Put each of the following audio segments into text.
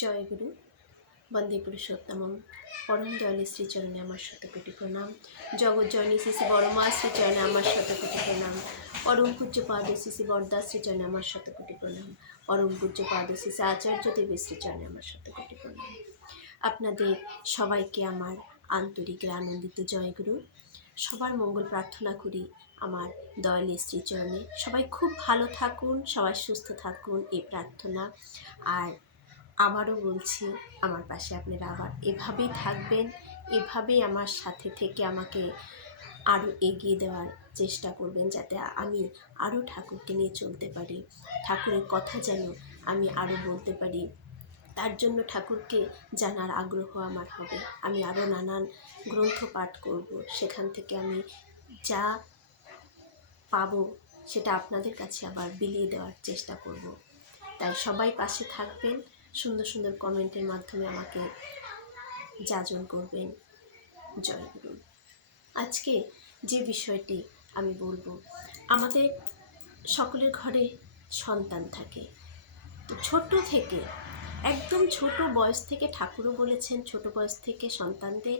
জয় গুরু বন্দে পুরুষোত্তমম পরম দয়ালে শ্রীচরণে আমার শতকোটি প্রণাম। জগৎ জয়নী শ্রী বড়মা শ্রীচরণে আমার শতকোটি প্রণাম। পরম পূজ্য পাদ শ্রী বরদা শ্রীচরণে আমার শতকোটি প্রণাম। পরম পূজ্য পাদ শ্রী আচার্য দেবী শ্রীচরণে আমার শতকোটি প্রণাম। আপনাদের সবাইকে আমার আন্তরিক আনন্দিত জয়গুরু। সবার মঙ্গল প্রার্থনা করি আমার দয়ালে শ্রীচরণে। সবাই খুব ভালো থাকুন, সবাই সুস্থ থাকুন, এই প্রার্থনা। আর আবারও বলছি, আমার পাশে আপনারা আবার এভাবেই থাকবেন, এভাবেই আমার সাথে থেকে আমাকে আরও এগিয়ে দেওয়ার চেষ্টা করবেন, যাতে আমি আরও ঠাকুরকে নিয়ে চলতে পারি, ঠাকুরের কথা যেন আমি আরও বলতে পারি। তার জন্য ঠাকুরকে জানার আগ্রহ আমার হবে। আমি আরও নানান গ্রন্থ পাঠ করব, সেখান থেকে আমি যা পাবো সেটা আপনাদের কাছে আবার বিলিয়ে দেওয়ার চেষ্টা করব। তাই সবাই পাশে থাকবেন, সুন্দর সুন্দর কমেন্টের মাধ্যমে আমাকে যাজন করবেন। জয় গুরু। আজকে যে বিষয়টি আমি বলবো, আমাদের সকলের ঘরে সন্তান থাকে। তো ছোট থেকে, একদম ছোট বয়স থেকে, ঠাকুরও বলেছেন ছোট বয়স থেকে সন্তানদের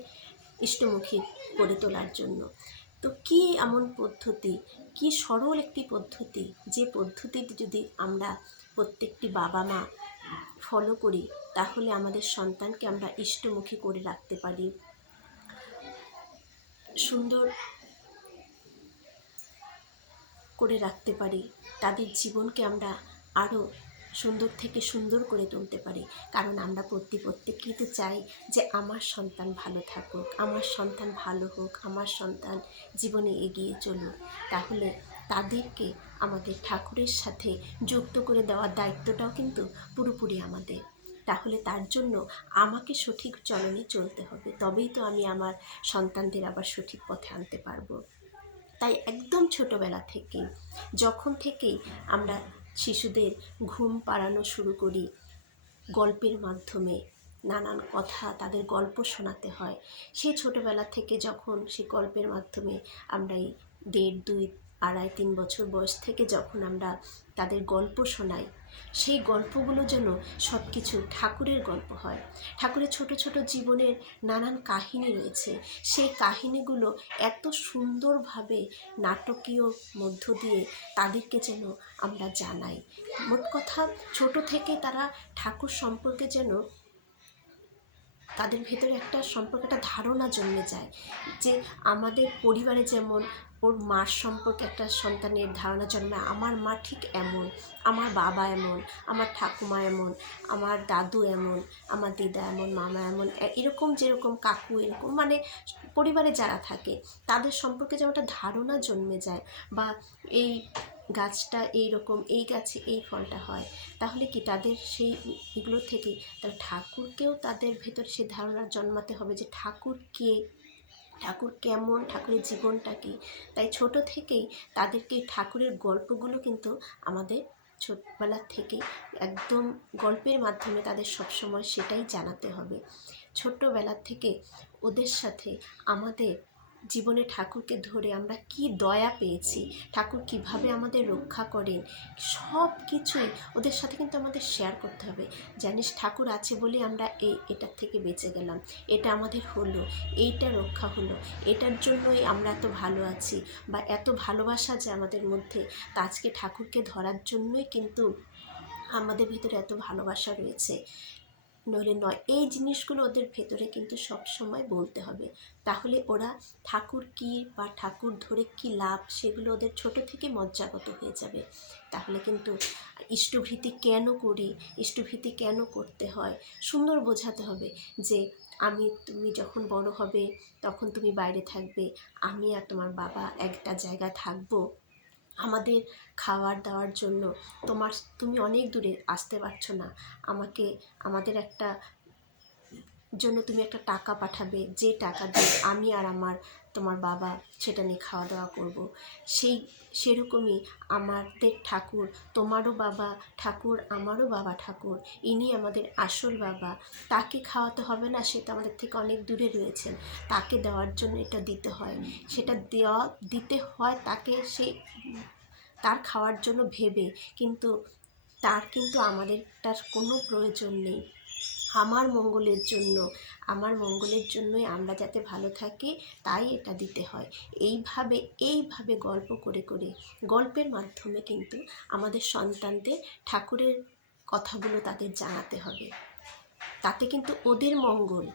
ইষ্টমুখী করে তোলার জন্য। তো কী এমন পদ্ধতি, কি সরল একটি পদ্ধতি, যে পদ্ধতিটি যদি আমরা প্রত্যেকটি বাবা মা ফলো করি, তাহলে আমাদের সন্তানকে আমরা ইষ্টমুখী করে রাখতে পারি, সুন্দর করে রাখতে পারি, তাদের জীবনকে আমরা আরও সুন্দর থেকে সুন্দর করে তুলতে পারি। কারণ আমরা প্রত্যেকেই তো চাই যে আমার সন্তান ভালো থাকুক, আমার সন্তান ভালো হোক, আমার সন্তান জীবনে এগিয়ে চলুক। তাহলে তাদেরকে আমাদের ঠাকুরের সাথে যুক্ত করে দেওয়ার দায়িত্বটাও কিন্তু পুরোপুরি আমাদের। তাহলে তার জন্য আমাকে সঠিক চলনে চলতে হবে, তবেই তো আমি আমার সন্তানদের আবার সঠিক পথে আনতে পারবো। তাই একদম ছোটোবেলা থেকে, যখন থেকেই আমরা শিশুদের ঘুম পাড়ানো শুরু করি, গল্পের মাধ্যমে নানান কথা তাদের গল্প শোনাতে হয়। সেই ছোটোবেলা থেকে যখন সেই গল্পের মাধ্যমে আমরা এই 1.5, 2, 2.5, 3 বছর বয়স থেকে যখন আমরা তাদের গল্প শোনাই, সেই গল্পগুলো যেন সব কিছু ঠাকুরের গল্প হয়। ঠাকুরের ছোট ছোট জীবনের নানান কাহিনী রয়েছে, সেই কাহিনীগুলো এত সুন্দরভাবে নাটকীয় মধ্য দিয়ে তাদেরকে যেন আমরা জানাই। মোট কথা, ছোট থেকে তারা ঠাকুর সম্পর্কে যেন তাদের ভেতরে একটা সম্পর্কে একটা ধারণা জন্মে যায়, যে আমাদের পরিবারে যেমন ওর মার সম্পর্কে একটা সন্তানের ধারণা জন্মায়, আমার মা ঠিক এমন, আমার বাবা এমন, আমার ঠাকুমা এমন, আমার দাদু এমন, আমার দিদা এমন, মামা এমন, এরকম যেরকম কাকু এরকম, মানে পরিবারে যারা থাকে তাদের সম্পর্কে যেমন একটা ধারণা জন্মে যায়। বা এই গাছটা এইরকম, এই গাছে এই ফলটা হয়, তাহলে কি তাদের সেই এগুলো থেকে তাহলে ঠাকুরকেও তাদের ভেতরে সেই ধারণা জন্মাতে হবে যে ঠাকুর কে, ঠাকুর কেমন, ঠাকুরের জীবনটা কী। তাই ছোট থেকেই তাদেরকে ঠাকুরের গল্পগুলো কিন্তু আমাদের ছোটবেলা থেকে একদম গল্পের মাধ্যমে তাদের সবসময় সেটাই জানাতে হবে। ছোট্টবেলা থেকে ওদের সাথে আমাদের জীবনে ঠাকুরকে ধরে আমরা কি দয়া পেয়েছি, ঠাকুর কিভাবে আমাদের রক্ষা করেন, সব কিছুই ওদের সাথে কিন্তু আমাদের শেয়ার করতে হবে। জানিস ঠাকুর আছে বলে আমরা এটার থেকে বেঁচে গেলাম, এটা আমাদের হলো, এইটা রক্ষা হলো, এটার জন্যই আমরা এত ভালো আছি, বা এত ভালোবাসা যে আমাদের মধ্যে, তা আজকে ঠাকুরকে ধরার জন্যই কিন্তু আমাদের ভিতরে এত ভালোবাসা রয়েছে, নইলে নয়। এই জিনিসগুলো ওদের ভেতরে কিন্তু সব সময় বলতে হবে। তাহলে ওরা ঠাকুর কী বা ঠাকুর ধরে কী লাভ, সেগুলো ওদের ছোট থেকে মজ্জাগত হয়ে যাবে। তাহলে কিন্তু ইষ্টভীতি কেন করি, ইষ্টভীতি কেন করতে হয়, সুন্দর বোঝাতে হবে যে তুমি যখন বড় হবে তখন তুমি বাইরে থাকবে, আমি আর তোমার বাবা একটা জায়গায় থাকবো, আমাদের খাওয়ার দাওয়ার জন্য তুমি অনেক দূরে আসতে পারছো না, আমাদের একটা জন্য তুমি একটা টাকা পাঠাবে, যে টাকা দিয়ে আমি আর তোমার বাবা সেটা নিয়ে খাওয়া দাওয়া করবো। সেরকমই আমাদের ঠাকুর, তোমারও বাবা ঠাকুর, আমারও বাবা ঠাকুর, ইনি আমাদের আসল বাবা। তাকে খাওয়াতে হবে না, সে তো আমাদের থেকে অনেক দূরে রয়েছেন, তাকে দেওয়ার জন্য এটা দিতে হয়, সেটা দিতে হয় তাকে, তার খাওয়ার জন্য ভেবে, কিন্তু তার কিন্তু আমাদের তার কোনো প্রয়োজন নেই। আমার মঙ্গলের জন্য, আমার মঙ্গলের জন্যই আমরা যাতে ভালো থাকি, তাই এটা দিতে হয়। এইভাবে গল্প করে করে, গল্পের মাধ্যমে কিন্তু আমাদের সন্তানদের ঠাকুরের কথাগুলো তাদের জানাতে হবে। তাতে কিন্তু ওদের মঙ্গল,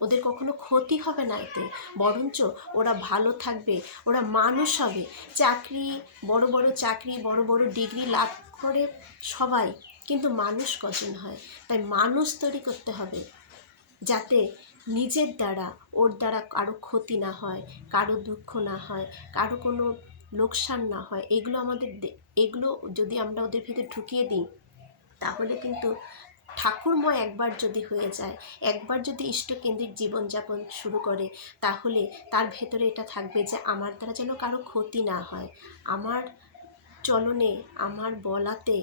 ওদের কখনো ক্ষতি হবে না এতে, বরঞ্চ ওরা ভালো থাকবে, ওরা মানুষ হবে। বড় বড় চাকরি, বড় বড় ডিগ্রি লাভ করে সবাই, কিন্তু মানুষ কজন হয়? তাই মানুষ তৈরি করতে হবে, যাতে নিজের দ্বারা, ওর দ্বারা কারো ক্ষতি না হয়, কারো দুঃখ না হয়, কারো কোনো লোকসান না হয়। এগুলো যদি আমরা ওদের ভিতরে ঢুকিয়ে দিই, তাহলে কিন্তু ঠাকুরময় একবার যদি হয়ে যায়, একবার যদি ইষ্টকেন্দ্রিক জীবনযাপন শুরু করে, তাহলে তার ভেতরে এটা থাকবে যে আমার দ্বারা যেন কারো ক্ষতি না হয়, আমার চলনে, আমার বলাতে,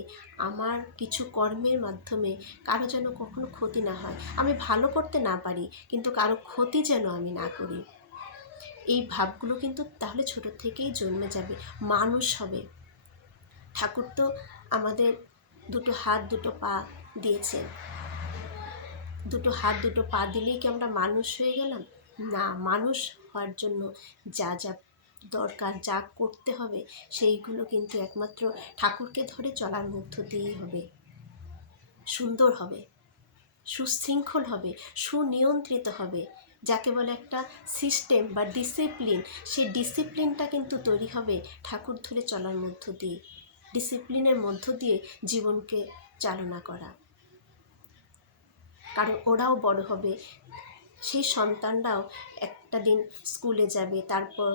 আমার কিছু কর্মের মাধ্যমে কারো যেন কখনো ক্ষতি না হয়, আমি ভালো করতে না পারি কিন্তু কারো ক্ষতি যেন আমি না করি। এই ভাবগুলো কিন্তু তাহলে ছোট থেকেই জন্মে যাবে, মানুষ হবে। ঠাকুর তো আমাদের দুটো হাত দুটো পা দিয়েছেন, দুটো হাত দুটো পা দিলেই কি আমরা মানুষ হয়ে গেলাম? না, মানুষ হওয়ার জন্য যা যা দরকার, যা করতে হবে, সেইগুলো কিন্তু একমাত্র ঠাকুরকে ধরে চলার মধ্য দিয়েই হবে। সুন্দর হবে, সুশৃঙ্খল হবে, সুনিয়ন্ত্রিত হবে, যাকে বলে একটা সিস্টেম বা ডিসিপ্লিন। সেই ডিসিপ্লিনটা কিন্তু তৈরি হবে ঠাকুর ধরে চলার মধ্য দিয়ে, ডিসিপ্লিনের মধ্য দিয়ে জীবনকে চালনা করা। কারণ ওরাও বড় হবে, সেই সন্তানরাও একটা দিন স্কুলে যাবে, তারপর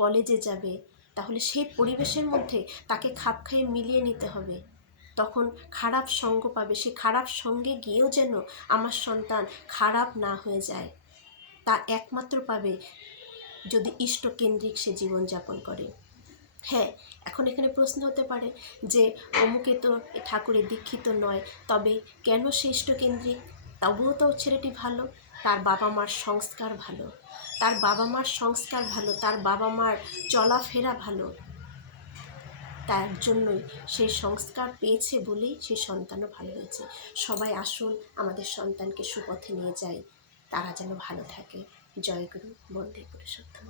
কলেজে যাবে, তাহলে সেই পরিবেশের মধ্যে তাকে খাপ খাইয়ে মিলিয়ে নিতে হবে। তখন খারাপ সঙ্গ পাবে, সে খারাপ সঙ্গে গিয়েও যেন আমার সন্তান খারাপ না হয়ে যায়, তা একমাত্র পাবে যদি ইষ্টকেন্দ্রিক সে জীবনযাপন করে। হ্যাঁ, এখন এখানে প্রশ্ন হতে পারে যে অমুকে তো ঠাকুরের দীক্ষিত নয়, তবে কেন সে ইষ্টকেন্দ্রিক? তবুও তো ছেলেটি ভালো, তার বাবা মার সংস্কার ভালো, তার বাবা মার সংস্কার ভালো, তার বাবা মার চলাফেরা ভালো, তার জন্যই সে সংস্কার পেয়েছে বলেই সে সন্তানও ভালো হয়েছে। সবাই আসুন আমাদের সন্তানকে সুপথে নিয়ে যাই, তারা যেন ভালো থাকে। জয় গুরু, বন্দে পুরুষোত্তম।